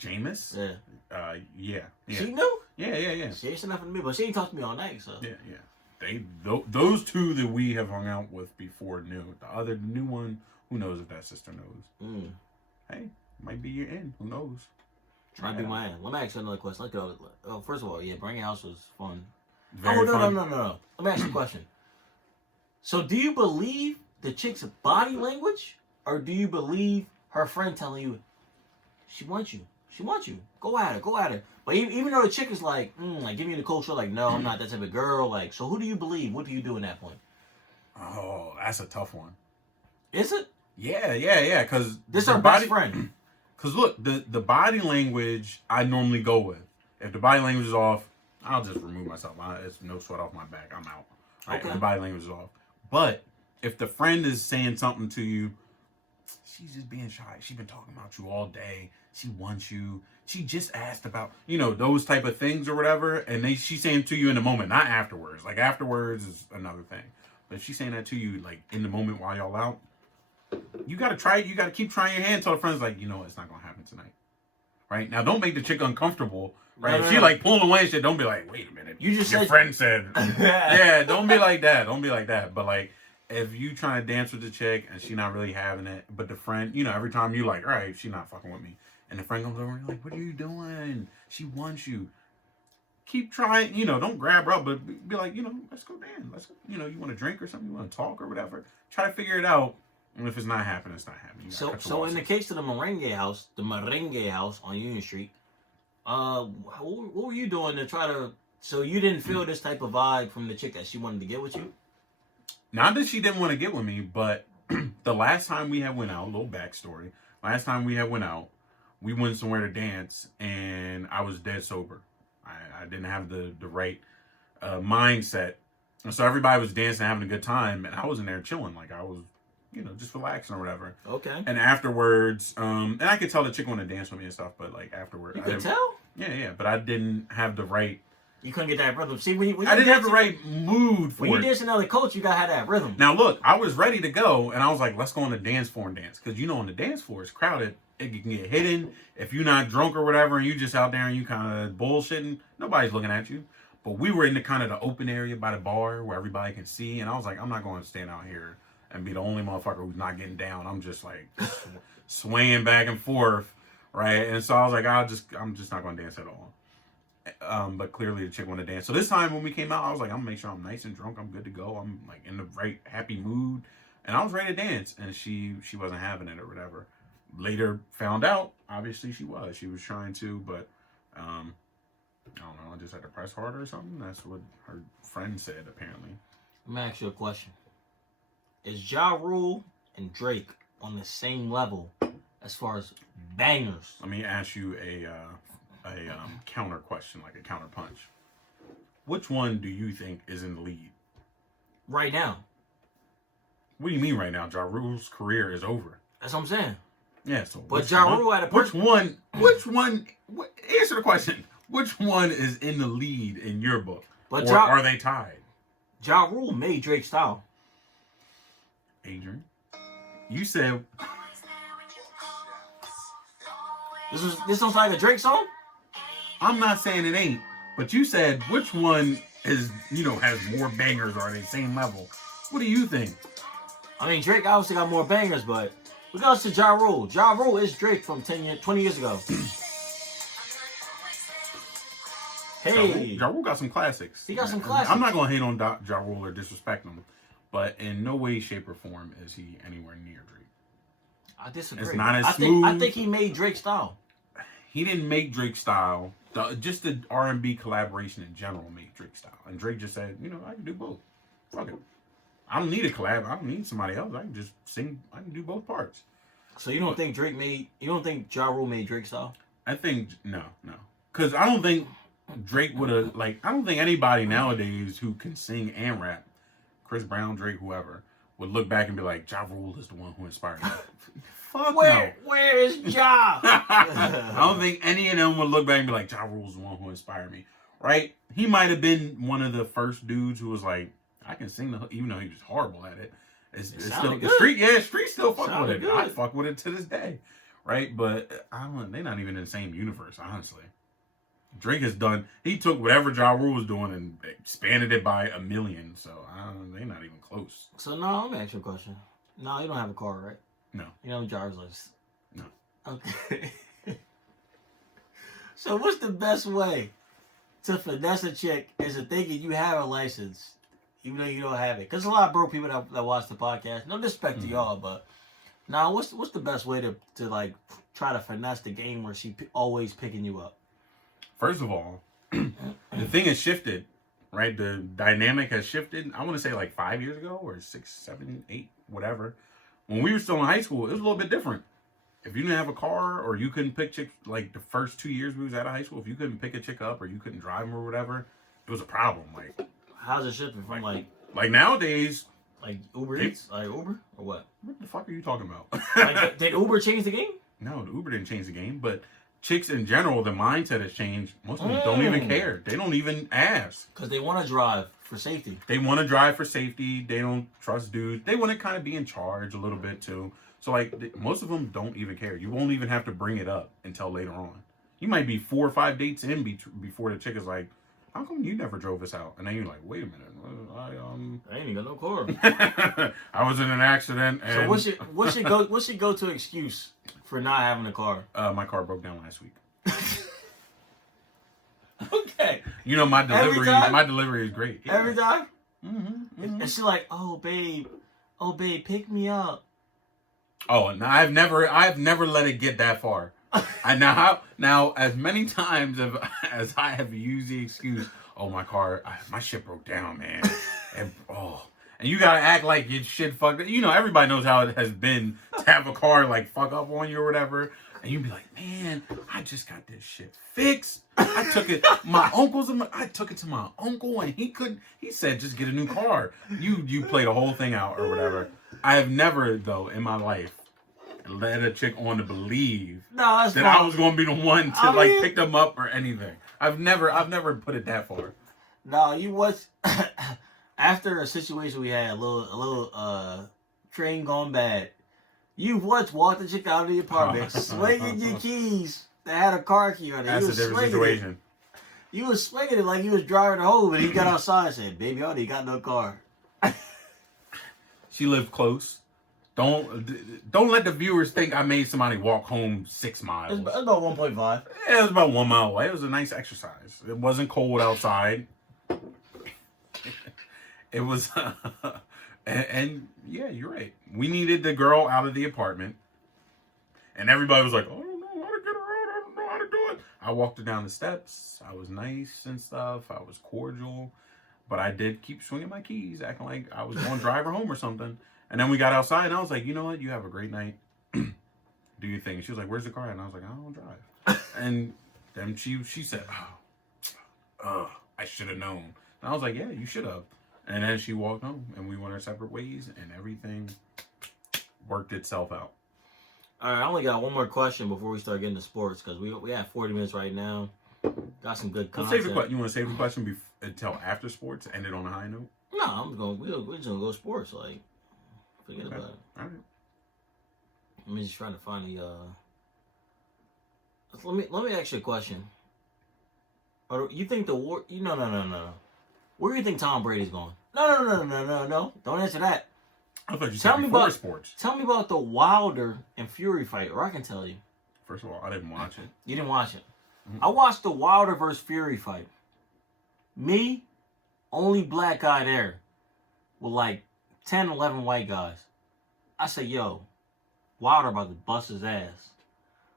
Jameis? Yeah. Yeah. She knew? Yeah. She ain't said nothing to me, but she ain't talked to me all night, so. Yeah. Those two that we have hung out with before knew. The new one, who knows if that sister knows? Hey, might be your end. Who knows? Might be my end. Let me ask you another question. First of all, yeah, Bring Your House was fun. Very fun. No. Let me ask you a question. So, do you believe the chick's body language, or do you believe her friend telling you, she wants you? She wants you. Go at her. But even though the chick is like giving you the cold shoulder, like, no, I'm not that type of girl. Like, so who do you believe? What do you do in that point? Oh, that's a tough one. Is it? Yeah. Because this is her best friend. Because look, the body language I normally go with. If the body language is off, I'll just remove myself. It's no sweat off my back. I'm out. Right? Okay. If the body language is off. But if the friend is saying something to you, she's just being shy. She's been talking about you all day. She wants you. She just asked about, those type of things or whatever. And she's saying to you in the moment, not afterwards. Like, afterwards is another thing. But if she's saying that to you, like, in the moment while y'all out, you got to try it. You got to keep trying your hand until the friend's like, it's not going to happen tonight. Right? Now, don't make the chick uncomfortable. Right? If she, like, pulling away and shit, don't be like, wait a minute. You just your friend said. Yeah, don't be like that. Don't be like that. But, like, if you trying to dance with the chick and she not really having it, but the friend, every time you like, all right, she not fucking with me. And the friend comes over and you're like, what are you doing? She wants you. Keep trying, don't grab her up, but be like, let's go dance. Let's, you want to drink or something, you want to talk or whatever. Try to figure it out. And if it's not happening, it's not happening. So in the case of the Merengue house on Union Street, what were you doing to try to, so you didn't feel this type of vibe from the chick that she wanted to get with you? Not that she didn't want to get with me, but the last time we had went out, a little backstory. Last time we had went out, we went somewhere to dance, and I was dead sober. I didn't have the right mindset. And so everybody was dancing, having a good time, and I was in there chilling. Like, I was, just relaxing or whatever. Okay. And afterwards, and I could tell the chick wanted to dance with me and stuff, but, like, afterwards. You could tell? Yeah, but I didn't have the right... You couldn't get that rhythm. See, when you I didn't have the right mood for it. When you dance another coach, you gotta have that rhythm. Now look, I was ready to go, and I was like, let's go on the dance floor and dance. Because on the dance floor, it's crowded. It can get hidden. If you're not drunk or whatever, and you just out there and you kind of bullshitting, nobody's looking at you. But we were in the kind of the open area by the bar where everybody can see. And I was like, I'm not going to stand out here and be the only motherfucker who's not getting down. I'm just like swaying back and forth, right? And so I was like, I'm just not going to dance at all. But clearly the chick wanted to dance. So this time when we came out, I was like, I'm gonna make sure I'm nice and drunk. I'm good to go. I'm like in the right happy mood, and I was ready to dance. And she wasn't having it or whatever. Later found out, obviously she was trying to, but I don't know. I just had to press harder or something. That's what her friend said apparently. Let me ask you a question: is Ja Rule and Drake on the same level as far as bangers? Let me ask you a counter question, like a counter punch. Which one do you think is in the lead? right now. What do you mean right now? Ja Rule's career is over. That's what I'm saying. Yeah, so But Ja Rule at a which one, answer the question. Which one is in the lead in your book? But or are they tied? Ja Rule made Drake's style. Adrian, you said... This sounds like a Drake song? I'm not saying it ain't, but you said which one is, has more bangers or are they same level? What do you think? I mean, Drake obviously got more bangers, but regards to Ja Rule. Ja Rule is Drake from 20 years ago. Hey. Ja Rule got some classics. He got some classics. I'm not going to hate on Ja Rule or disrespect him, but in no way, shape, or form is he anywhere near Drake. I disagree. It's not as smooth. I think he made Drake's style. He didn't make Drake's style. Just the R&B collaboration in general made Drake's style. And Drake just said, I can do both. Fuck it. I don't need a collab. I don't need somebody else. I can just sing. I can do both parts. So you don't think Ja Rule made Drake's style? I think, no. Because I don't think Drake would have, I don't think anybody nowadays who can sing and rap, Chris Brown, Drake, whoever, would look back and be like, Ja Rule is the one who inspired me. Fuck no. Where is Ja? I don't think any of them would look back and be like, Ja Rule's the one who inspired me. Right? He might have been one of the first dudes who was like, I can sing even though he was horrible at it. It's still good. the street still fuck with it. Good. I fuck with it to this day. Right? But they're not even in the same universe, honestly. Drake has done, he took whatever Ja Rule was doing and expanded it by 1 million. So they're not even close. So no, let me ask you a question. No, you don't have a car, right? No. You don't have a driver's license? No. Okay. So what's the best way to finesse a chick is thinking you have a license, even though you don't have it? Because a lot of broke people that watch the podcast, no disrespect to y'all, but now what's the best way to try to finesse the game where she always picking you up? First of all, the thing has shifted, right? The dynamic has shifted. I want to say 5 years ago or 6, 7, 8, whatever. When we were still in high school, it was a little bit different. If you didn't have a car or you couldn't pick chicks, the first 2 years we was out of high school, if you couldn't pick a chick up or you couldn't drive them or whatever, it was a problem. How's it shifting from nowadays? Uber Eats? Uber? Or what? What the fuck are you talking about? Did Uber change the game? No, the Uber didn't change the game, but chicks in general, the mindset has changed. Most of them don't even care. They don't even ask. Because they want to drive for safety. They want to drive for safety. They don't trust dudes. They want to kind of be in charge a little bit too. So most of them don't even care. You won't even have to bring it up until later on. You might be 4 or 5 dates in before the chick is like, how come you never drove us out? And then you're like, wait a minute. I ain't even got no car. I was in an accident. And so what's your go-to excuse for not having a car? My car broke down last week. Okay. My delivery is great. Yeah. Every time? Mm-hmm. And she's like, oh babe, pick me up. Oh, no, I've never let it get that far. Now as many times as I have used the excuse, oh my car, my shit broke down, man, and you gotta act like your shit fucked up. Everybody knows how it has been to have a car fuck up on you or whatever, and you'd be like, man, I just got this shit fixed. I took it. I took it to my uncle, and he said just get a new car. You play the whole thing out or whatever. I have never though in my life led a chick on to believe that I was going to be the one to pick them up or anything. I've never put it that far. No, you was after a situation we had a little train gone bad. You once walked the chick out of the apartment, swinging your keys that had a car key on it. That's a different situation. You was swinging it like you was driving her home, and he got outside and said, "Baby, I already got no car." She lived close. Don't let the viewers think I made somebody walk home 6 miles. It's about 1.5. Yeah, it was about 1 mile away. It was a nice exercise. It wasn't cold outside. It was, and yeah, you're right. We needed the girl out of the apartment, and everybody was like, "I don't know how to get her out. I don't know how to do it." I walked her down the steps. I was nice and stuff. I was cordial, but I did keep swinging my keys, acting like I was going to drive her home or something. And then we got outside, and I was like, you know what? You have a great night. Do your thing. She was like, where's the car? And I was like, I don't drive. And then she said, oh, I should have known. And I was like, yeah, you should have. And then she walked home, and we went our separate ways, and everything worked itself out. All right, I only got one more question before we start getting to sports because we have 40 minutes right now. Got some good content. You want to save the question until after sports? End it on a high note? No, we're just gonna go sports. Like, forget about it. All right. Let me just try to find the. Let me ask you a question. You think the war? No. Where do you think Tom Brady's going? No. Don't answer that. I thought you said before sports. Tell me about the Wilder and Fury fight, or I can tell you. First of all, I didn't watch it. You didn't watch it. Mm-hmm. I watched the Wilder versus Fury fight. Me, only black guy there, with like 10, 11 white guys. I said, yo, Wilder about to bust his ass.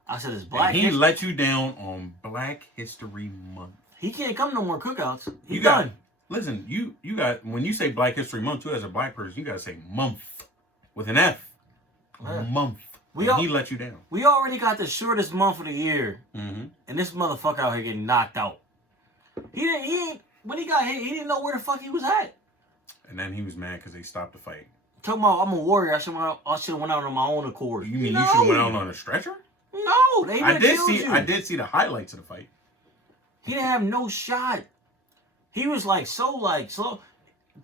I said, it's Black History. He let you down on Black History Month. He can't come no more cookouts. He's done. Listen, you got, when you say Black History Month, too, as a black person, you got to say month with an F. Yeah. Month. He let you down. We already got the shortest month of the year. Mm-hmm. And this motherfucker out here getting knocked out. When he got hit, he didn't know where the fuck he was at. And then he was mad because they stopped the fight. Talking about, I'm a warrior. I should have went out on my own accord. You mean you should have went out on a stretcher? No, they I did see the highlights of the fight. He didn't have no shot. He was slow.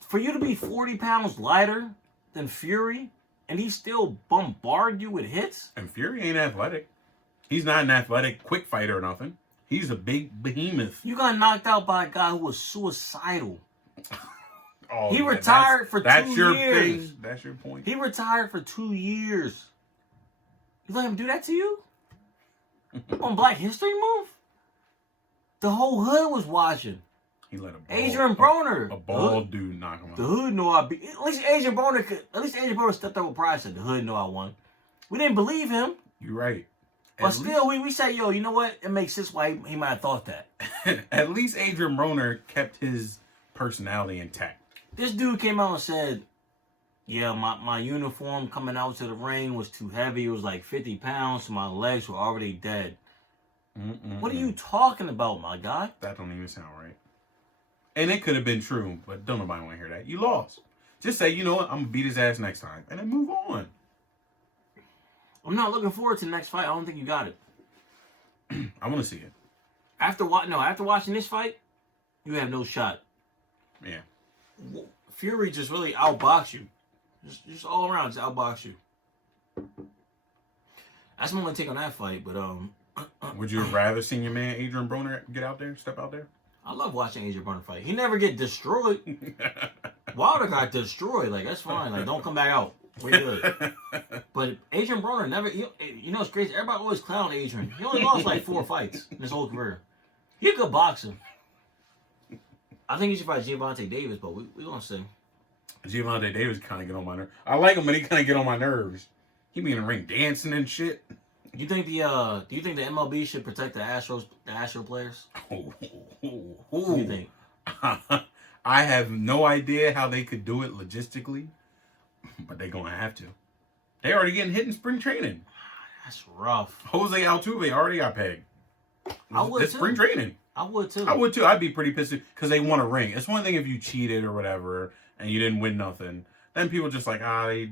For you to be 40 pounds lighter than Fury, and he still bombard you with hits? And Fury ain't athletic. He's not an athletic quick fighter or nothing. He's a big behemoth. You got knocked out by a guy who was suicidal. Oh, he retired for 2 years. Thing. That's your point. He retired for 2 years. You let him do that to you? On Black History Month? The whole hood was watching. He let Adrian Broner. A bald dude knock him out. The hood know I beat. At least Adrian Broner stepped up with pride and said, the hood know I won. We didn't believe him. You're right. But still, we say, yo, you know what? It makes sense why he might have thought that. At least Adrian Broner kept his personality intact. This dude came out and said, yeah, my uniform coming out to the ring was too heavy. It was like 50 pounds, so my legs were already dead. What are you talking about, my guy? That don't even sound right. And it could have been true, but don't nobody want to hear that. You lost. Just say, you know what, I'm going to beat his ass next time. And then move on. I'm not looking forward to the next fight. I don't think you got it. I want to see it. After watching this fight, you have no shot. Yeah. Fury just really outboxed you. Just all around, just outbox you. That's my only take on that fight, but would you have rather seen your man Adrian Broner step out there? I love watching Adrian Broner fight. He never get destroyed. Wilder got destroyed. Like, that's fine. Like, don't come back out. We're good. But Adrian Broner never, you know, it's crazy. Everybody always clown Adrian. He only lost like 4 fights in his whole career. He a good boxer. I think he should fight Gervonta Davis, but we gonna see. Gervonta Davis kind of get on my nerves. I like him, but he kind of get on my nerves. He be in the ring dancing and shit. Do you think the MLB should protect the Astro players? Who do you think? I have no idea how they could do it logistically, but they're gonna have to. They already getting hit in spring training. That's rough. Jose Altuve already got pegged. It's spring training. I would too. I'd be pretty pissed because they won a ring. It's one thing if you cheated or whatever and you didn't win nothing. Then people just like,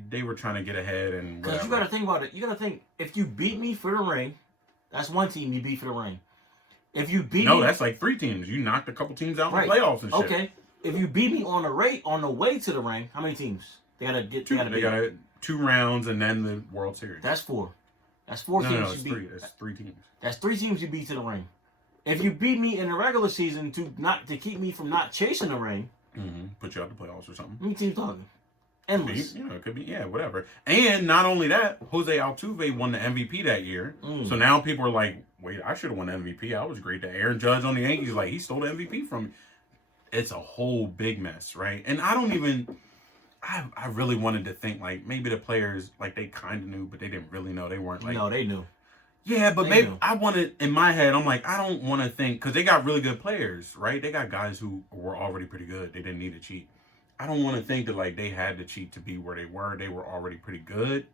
they were trying to get ahead and whatever. Because you got to think about it. You got to think, if you beat me for the ring, that's one team you beat for the ring. If you beat me... No, that's like 3 teams. You knocked a couple teams out in the playoffs and shit. Okay. If you beat me on the way to the ring, how many teams? They got to get... They got 2 rounds and then the World Series. That's 4. That's 4 teams. No, it's 3. That's 3 teams. That's 3 teams you beat to the ring. If you beat me in the regular season to keep me from not chasing the ring... Put you out the playoffs or something. How many teams talking? Endless. It could be, whatever. And not only that, Jose Altuve won the MVP that year. So now people are like, wait, I should have won the MVP. I was great. The Aaron Judge on the Yankees, like, he stole the MVP from me. It's a whole big mess, right? And I really wanted to think, like, maybe the players, like, they kind of knew, but they didn't really know. They weren't like... No, they knew. Yeah, but maybe I wanted, in my head, I'm like, I don't want to think, because they got really good players, right? They got guys who were already pretty good. They didn't need to cheat. I don't want to think that, like, they had to cheat to be where they were. They were already pretty good.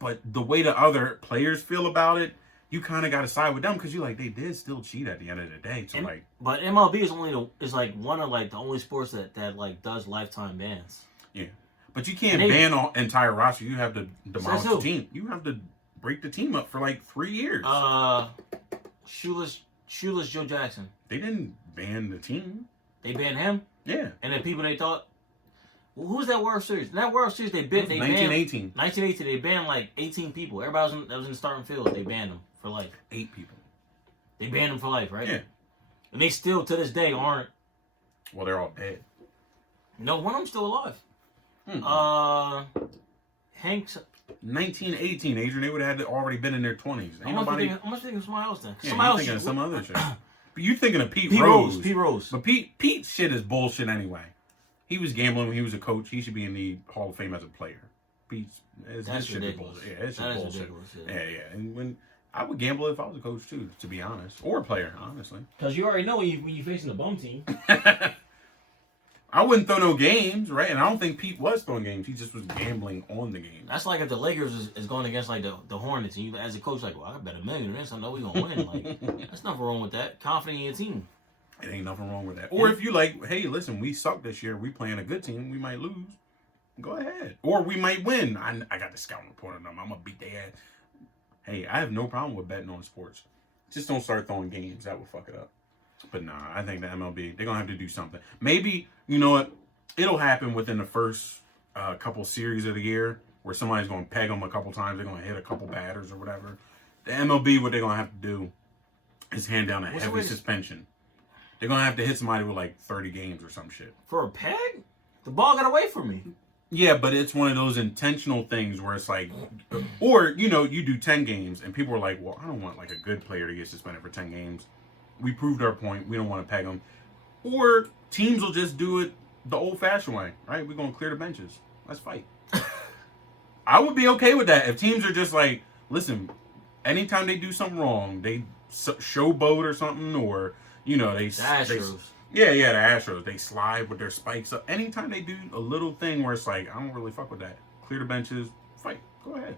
But the way the other players feel about it, you kind of got to side with them because you like they did still cheat at the end of the day. So but MLB is like one of like the only sports that like does lifetime bans. Yeah, but you can't ban an entire roster. You have to demolish the so. team. You have to break the team up for like 3 years. Shoeless Joe Jackson. They didn't ban the team. They banned him. Yeah. And then people they thought, well, who's that World Series? In that World Series they banned 1918. 1918 they banned like 18 people. Everybody that was in the starting field. They banned them for life. 8 people. They banned them for life, right? Yeah. And they still to this day aren't. Well, they're all dead. No, one of them's still alive. Hanks. 1918, Adrian. They would have already been in their 20s. I must think of somebody else then. Yeah, somebody else thinking of some other shit. But you thinking of Pete Rose. But Pete's shit is bullshit anyway. He was gambling when he was a coach. He should be in the Hall of Fame as a player. Pete's his shit is bullshit. Yeah, it's just bullshit. Yeah. And when I would gamble if I was a coach too, to be honest, or a player, honestly. Because you already know when you're facing a bum team. I wouldn't throw no games, right? And I don't think Pete was throwing games. He just was gambling on the game. That's like if the Lakers is going against like the Hornets, and you as a coach like, well, I bet $1 million on this. I know we're gonna win. Like, that's nothing wrong with that. Confident in your team. It ain't nothing wrong with that. Or if you like, hey, listen, we suck this year. We playing a good team. We might lose. Go ahead. Or we might win. I got the scouting report on them. I'm gonna beat their ass. Hey, I have no problem with betting on sports. Just don't start throwing games. That will fuck it up. But nah, I think the MLB, they're going to have to do something. Maybe, you know what? It'll happen within the first couple series of the year where somebody's going to peg them a couple times. They're going to hit a couple batters or whatever. The MLB, what they're going to have to do is hand down a heavy suspension. They're going to have to hit somebody with like 30 games or some shit. For a peg? The ball got away from me. Yeah, but it's one of those intentional things where it's like, or, you know, you do 10 games and people are like, well, I don't want like a good player to get suspended for 10 games. We proved our point. We don't want to peg them. Or teams will just do it the old-fashioned way, right? We're going to clear the benches. Let's fight. I would be okay with that if teams are just like, listen, anytime they do something wrong, they showboat or something, or, you know, the Astros. The Astros. They slide with their spikes up. Anytime they do a little thing where it's like, I don't really fuck with that. Clear the benches. Fight. Go ahead.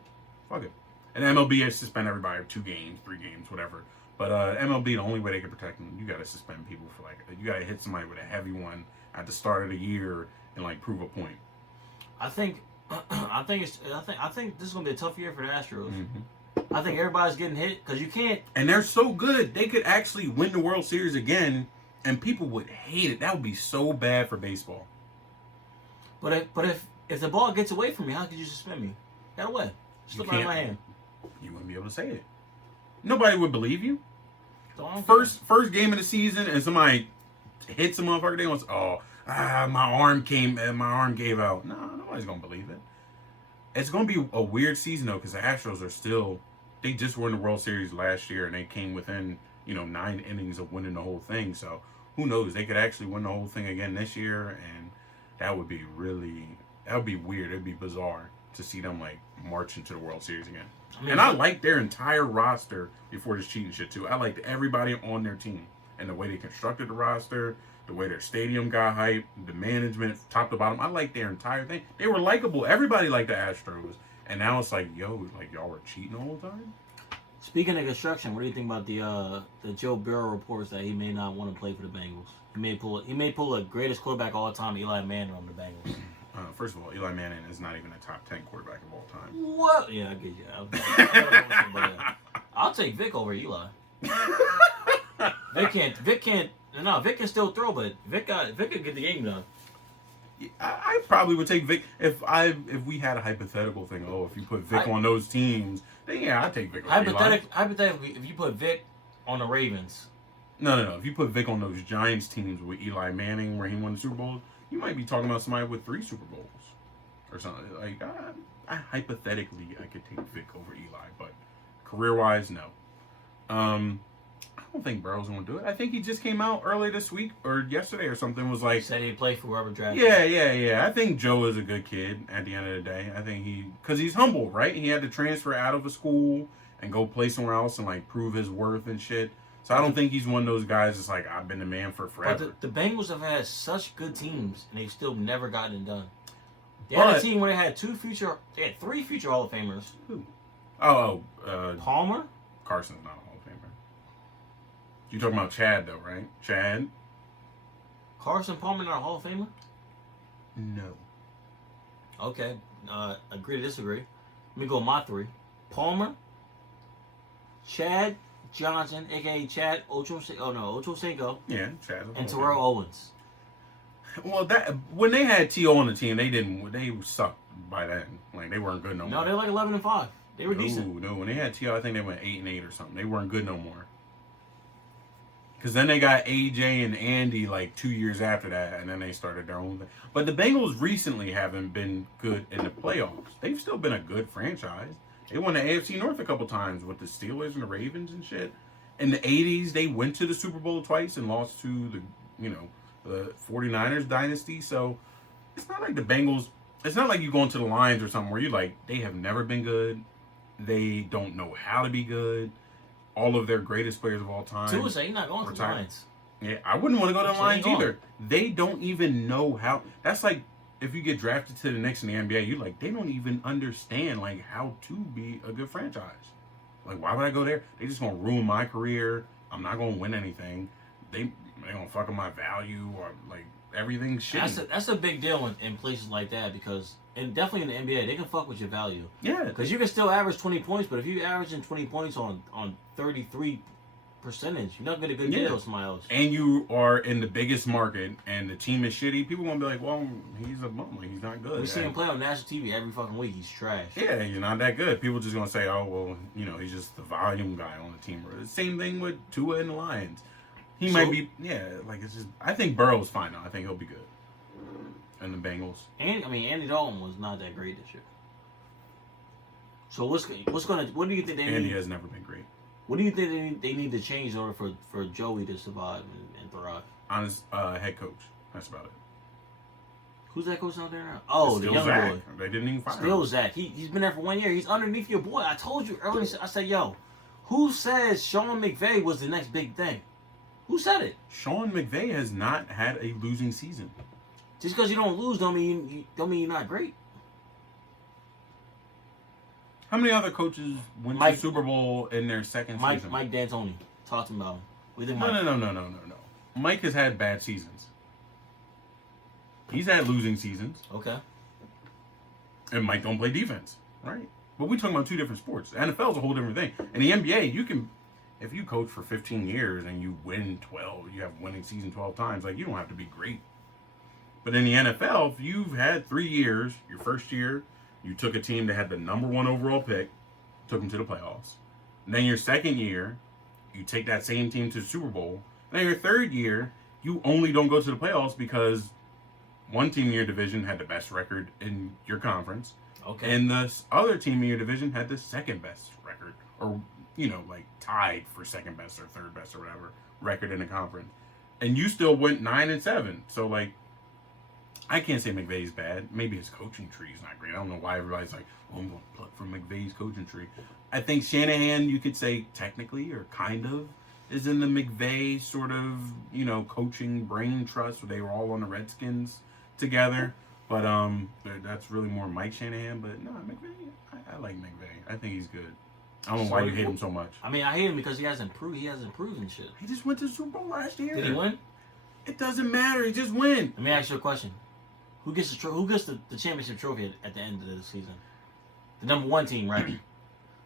Fuck it. And MLB has suspend everybody 2 games, 3 games, whatever. But MLB, the only way they can protect them, you got to suspend people for like, you got to hit somebody with a heavy one at the start of the year and like prove a point. I think this is gonna be a tough year for the Astros. Mm-hmm. I think everybody's getting hit because you can't. And they're so good, they could actually win the World Series again, and people would hate it. That would be so bad for baseball. But if the ball gets away from me, how could you suspend me? Got away, slip out of my hand. You wouldn't be able to say it. Nobody would believe you. First game of the season, and somebody hits a motherfucker. They want, my arm gave out. No, nobody's gonna believe it. It's gonna be a weird season though, because the Astros are still. They just won the World Series last year, and they came within 9 innings of winning the whole thing. So who knows? They could actually win the whole thing again this year, and that would be weird. It'd be bizarre to see them like march into the World Series again. And I like their entire roster before this cheating shit too. I liked everybody on their team and the way they constructed the roster, the way their stadium got hyped, the management, top to bottom. I liked their entire thing. They were likable. Everybody liked the Astros. And now it's like, y'all were cheating the whole time? Speaking of construction, what do you think about the Joe Burrow reports that he may not want to play for the Bengals? He may pull the greatest quarterback of all time, Eli Manning, on the Bengals. First of all, Eli Manning is not even a top 10 quarterback of all time. What? Yeah, I get you. I'll take Vic over Eli. Vic can still throw, but Vic could get the game done. I probably would take Vic if we had a hypothetical thing. Oh, if you put Vic on those teams, then yeah, I'd take Vic over Eli. Hypothetically, if you put Vic on the Ravens. No. If you put Vic on those Giants teams with Eli Manning, where he won the Super Bowl, you might be talking about somebody with 3 Super Bowls or something. Like, hypothetically, I could take Vic over Eli, but career-wise, no. I don't think Burrow's going to do it. I think he just came out early this week or yesterday or something. Was like, said he'd play for whoever drafted. Yeah. I think Joe is a good kid at the end of the day. I think because he's humble, right? He had to transfer out of a school and go play somewhere else and like prove his worth and shit. So I don't think he's one of those guys that's like, I've been the man for forever. But the Bengals have had such good teams, and they've still never gotten it done. They had a team where they had 3 future Hall of Famers. Who? Palmer? Carson's not a Hall of Famer. You talking about Chad though, right? Chad? Carson Palmer not a Hall of Famer? No. Okay. Agree to disagree. Let me go with my three. Palmer, Chad Johnson, aka Chad Ochocinco, Yeah, Chad. and Terrell Owens. Well, that when they had T.O. on the team, they sucked by then. Like they weren't good no more. No, they're like 11-5. They were decent. No, when they had T.O., I think they went 8-8 or something. They weren't good no more. Because then they got AJ and Andy like 2 years after that, and then they started their own thing. But the Bengals recently haven't been good in the playoffs. They've still been a good franchise. They won the AFC North a couple times with the Steelers and the Ravens and shit. In the 80s, they went to the Super Bowl twice and lost to the 49ers dynasty. So it's not like the Bengals, it's not like you go into the Lions or something where you're like, they have never been good. They don't know how to be good. All of their greatest players of all time. Tua said he's not going to the Lions. Yeah, I wouldn't want to go to the Lions either. They don't even know how. That's like if you get drafted to the Knicks in the NBA, you're like, they don't even understand like how to be a good franchise. Like, why would I go there? They just gonna ruin my career. I'm not gonna win anything. They gonna fuck up my value or like everything's shitty. That's a big deal in places like that because, and definitely in the NBA, they can fuck with your value. Yeah, because you can still average 20 points, but if you averaging 20 points on 33%, you're not gonna get a good deal with somebody else. And you are in the biggest market, and the team is shitty. People gonna be like, "Well, he's a bum. Like, he's not good." We see him play on national TV every fucking week. He's trash. Yeah, he's not that good. People just gonna say, "Oh, well, he's just the volume guy on the team." Same thing with Tua and the Lions. He might be, like it's just. I think Burrow's fine now. I think he'll be good. And the Bengals. And Andy Dalton was not that great this year. So what do you think they need? Andy has never been great. What do you think they need to change in order for Joey to survive and thrive? Honest head coach. That's about it. Who's that coach out there now? Oh, the young Zach. boy. They didn't even fire him. Still Zach. He's been there for 1 year. He's underneath your boy. I told you earlier. I said, yo, who says Sean McVay was the next big thing? Who said it? Sean McVay has not had a losing season. Just because you don't lose don't mean you're not great. How many other coaches went to the Super Bowl in their second season? Mike D'Antoni. Talk to him about him. What do you No. Mike has had bad seasons. He's had losing seasons. Okay. And Mike don't play defense, right? But we're talking about two different sports. The NFL is a whole different thing. In the NBA, you can, if you coach for 15 years and you win 12, you have winning season 12 times, like you don't have to be great. But in the NFL, if you've had 3 years, your first year, you took a team that had the number 1 overall pick, took them to the playoffs. And then your second year, you take that same team to the Super Bowl. And then your third year, you only don't go to the playoffs because one team in your division had the best record in your conference. Okay. And the other team in your division had the second best record. Or, like tied for second best or third best or whatever record in the conference. And you still went 9-7. So, like, I can't say McVay's bad. Maybe his coaching tree is not great. I don't know why everybody's like, oh, I'm going to pluck from McVay's coaching tree. I think Shanahan, you could say technically or kind of, is in the McVay sort of, coaching brain trust where they were all on the Redskins together. But that's really more Mike Shanahan. But no, McVay, I like McVay. I think he's good. I don't know why you hate him so much. I hate him because he hasn't improved. He hasn't improved and shit. He just went to the Super Bowl last year. Did he win? It doesn't matter. He just win. Let me ask you a question. Who gets the championship trophy at the end of the season? The number 1 team, right?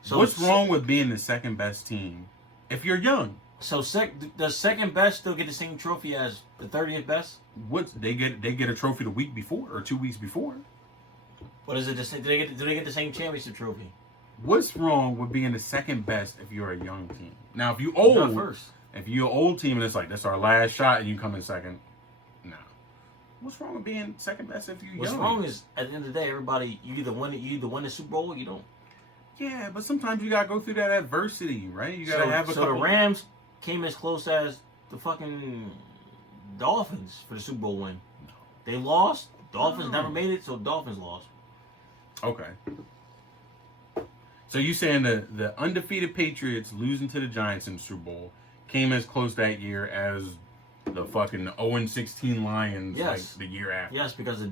So what's wrong with being the second best team if you're young? So does second best still get the same trophy as the 30th best? They get a trophy the week before or 2 weeks before. What is it? Do they get the same championship trophy? What's wrong with being the second best if you're a young team? Now, if you old, not first. If you're an old team and it's like that's our last shot and you come in second, no. What's wrong with being second best if you're young? What's wrong is at the end of the day, everybody you either win the Super Bowl or you don't. Yeah, but sometimes you gotta go through that adversity, right? You gotta have a. So the Rams came as close as the fucking Dolphins for the Super Bowl win. No. They lost. Dolphins never made it, so Dolphins lost. Okay. So you saying the undefeated Patriots losing to the Giants in the Super Bowl came as close that year as the fucking 0-16 Lions like the year after? Yes, because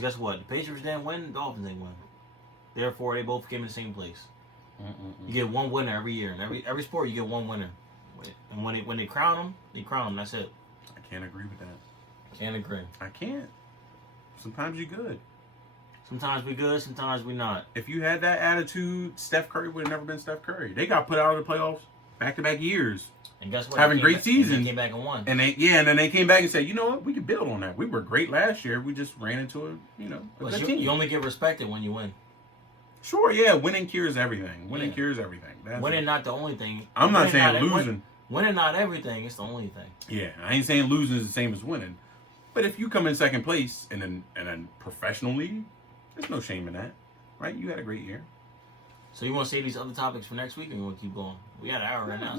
guess what? The Patriots didn't win, the Dolphins didn't win. Therefore, they both came in the same place. You get one winner every year. In every sport, you get one winner. And when they crown them, they crown them. That's it. I can't agree with that. Can't agree. I can't. Sometimes you're good. Sometimes we good, sometimes we not. If you had that attitude, Steph Curry would have never been Steph Curry. They got put out of the playoffs back-to-back years. And guess what? Having great seasons. They came back and won. And then they came back and said, you know what? We can build on that. We were great last year. We just ran into a good team. You only get respected when you win. Sure, yeah. Winning cures everything. Winning cures everything. Winning not the only thing. I'm not saying losing. Winning not everything. It's the only thing. Yeah, I ain't saying losing is the same as winning. But if you come in second place in a professional league, there's no shame in that, right? You had a great year. So you want to say these other topics for next week, or you want to keep going? We got an hour right now.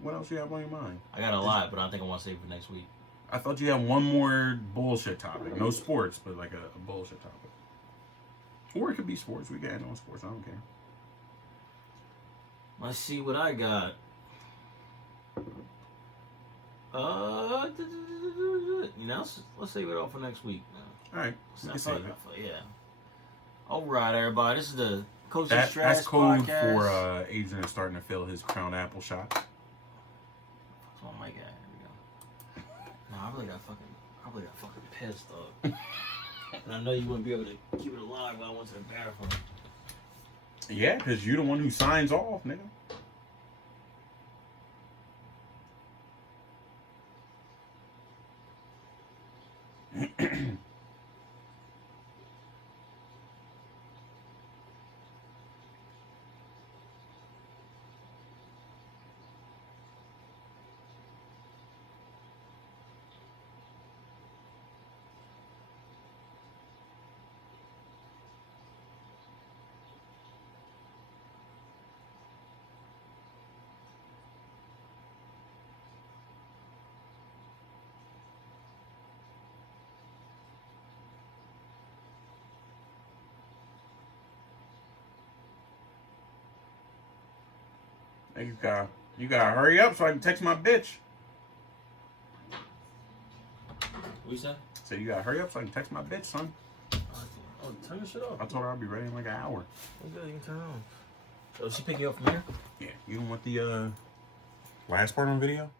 What else you have on your mind? I got a lot, but I think I want to save it for next week. I thought you had one more bullshit topic. No sports, but like a bullshit topic. Or it could be sports. We got no sports. I don't care. Let's see what I got. Let's save it all for next week. All right, we can save it. Yeah. All right, everybody. This is the Coach's Trash That's code podcast. for Adrian starting to fill his Crown Apple shot. That's what my guy. Here we go. Nah, I really got fucking pissed, dog. And I know you wouldn't be able to keep it alive while I went to the bathroom. Yeah, because you're the one who signs off, nigga. You gotta hurry up so I can text my bitch. What you say? So you gotta hurry up so I can text my bitch, son. Oh, turn your shit off. I told her I'll be ready in like an hour. Okay, you can turn it on. So she pick you up from here? Yeah, you don't want the last part on video?